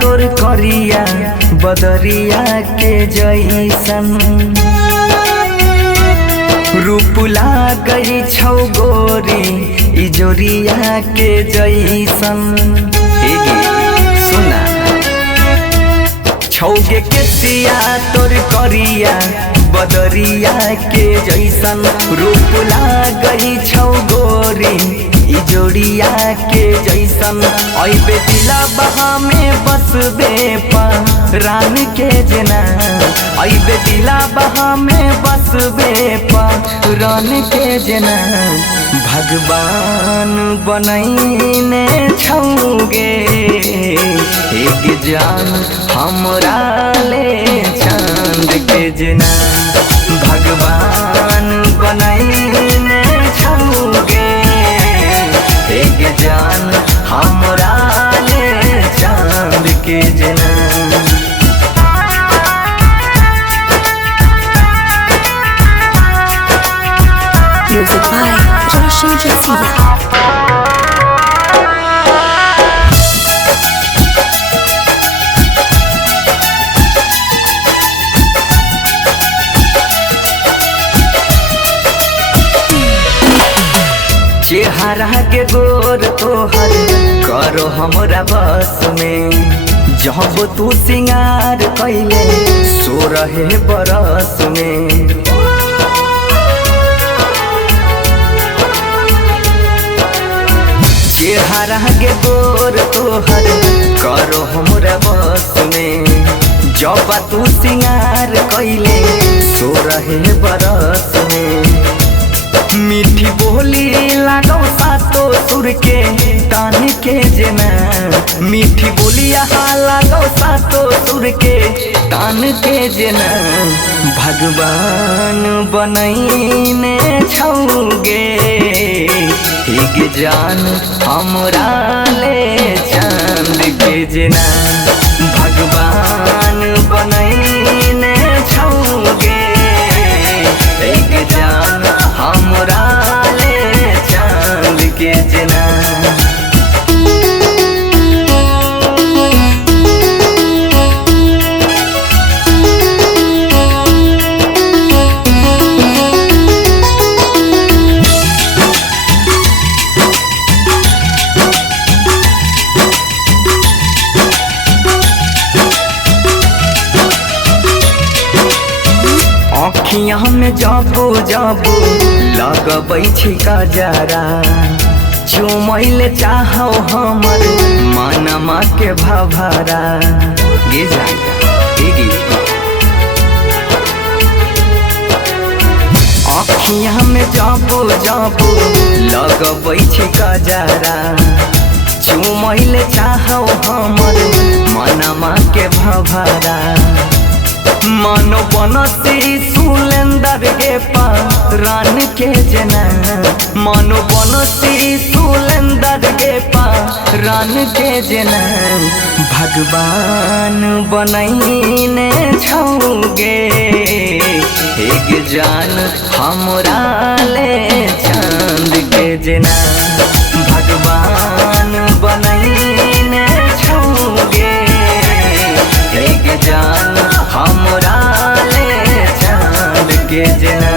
तोर करिया बदरिया के जैसन रूप लागई छौ गोरी इजोरिया के जैसन। सुना छौगे केसिया तोर करिया बदरिया के जैसन रूप लागई छौ गोरी इजोरिया के जैसन। ऐबे दिला बहा में बसबे रान के जना, ऐबे दिला बहा में बसबे रान के जना। भगवान बनैने छौगे एक जान हमरा ले चांद के जना। भगवान बनैने छौगे एक जान हमरा ले चांद के जना। Music by Roshan Jasina. चेहरा के गोर तोहर करो हमरा बस में, जब तू सिंगार कैले सो रहे बरस में। चेहरा के गोर तोहर करो हमरा बस में, जब तू सिंगार कैले सो रहे बरस में। मीठी बोली लागो सातो सुर के तान के जना, मीठी बोलिया लागो सातो सुर के तान के जना। भगवान बनैने छौगे एक जान हमरा ले चांद के जना। भगवान बनैने छौगे एक जान हमरा ले चांद के जना। अखियाँ में जाबू जाबू लगबै छिका जरा, चुमैले चाहौ हमर मनमा के भभरा। गे अखियाँ में जाबू जाबू लगबै छिका जरा, चुमैले चाहौ हमर मनमा के भभरा। मानो बनसी सुलेंदर के रान के जना, मानो बनसी सुलेंदर के रान के जना। भगवान बनैने छौगे एक जान हमरा ले चांद के जना। भगवान बनैने छौगे एक जान हमरा ले चांद के जना।